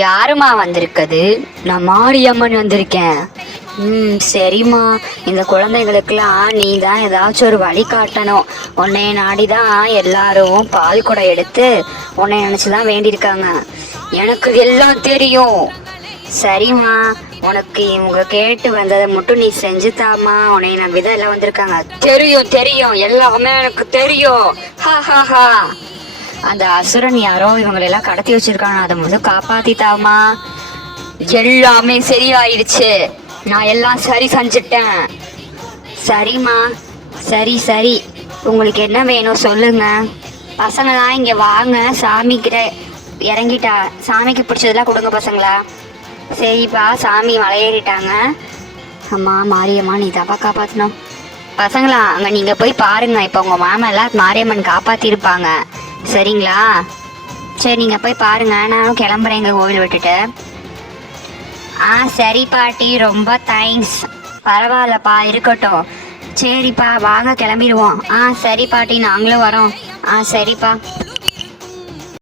யாருமா வந்திருக்குது? நான் மாரியம்மன் வந்திருக்கேன். சரிம்மா. இந்த குழந்தைகளுக்கெல்லாம் நீ தான் ஏதாச்சும் ஒரு வழி காட்டணும். உன்னைய நாடிதான் எல்லாரும் பால் குடம் எடுத்து உன்னை நினைச்சுதான் வேண்டியிருக்காங்க. எனக்கு எல்லாம் தெரியும். சரிம்மா, உனக்கு இவங்க கேட்டு வந்ததை மட்டும் நீ செஞ்சுதாமா. உன்னை நம்பிதான் எல்லாம் வந்திருக்காங்க. தெரியும் தெரியும், எல்லாமே எனக்கு தெரியும். ஹா ஹா ஹா. அந்த அசுரன் யாரோ இவங்களெல்லாம் கடத்தி வச்சிருக்காங்க, அதை மட்டும் காப்பாத்திட்டாமா. எல்லாமே சரியாயிடுச்சு. நான் எல்லாம் சரி செஞ்சுட்டேன். சரிம்மா. சரி சரி, உங்களுக்கு என்ன வேணும் சொல்லுங்க. பசங்களாம் இங்க வாங்க, சாமி கிட்ட இறங்கிட்டா. சாமிக்கு பிடிச்சதெல்லாம் கொடுங்க பசங்களா. சரிப்பா, சாமி மலையேறிட்டாங்க. அம்மா மாரியம்மா, நீ தப்பா காப்பாற்றணும். பசங்களா, அங்கே நீங்கள் போய் பாருங்க. இப்போ உங்கள் மாமா எல்லாம் மாரியம்மன் காப்பாற்றிருப்பாங்க. சரிங்களா? சரி, நீங்கள் போய் பாருங்க. நானும் கிளம்புறேன் எங்கள் கோவில் விட்டுட்டு. சரி பாட்டி, ரொம்ப தேங்க்ஸ். பரவாயில்லப்பா, இருக்கட்டும். சரிப்பா, வாங்க கிளம்பிடுவோம். சரி பாட்டி, நாங்களும் வரோம். சரிப்பா.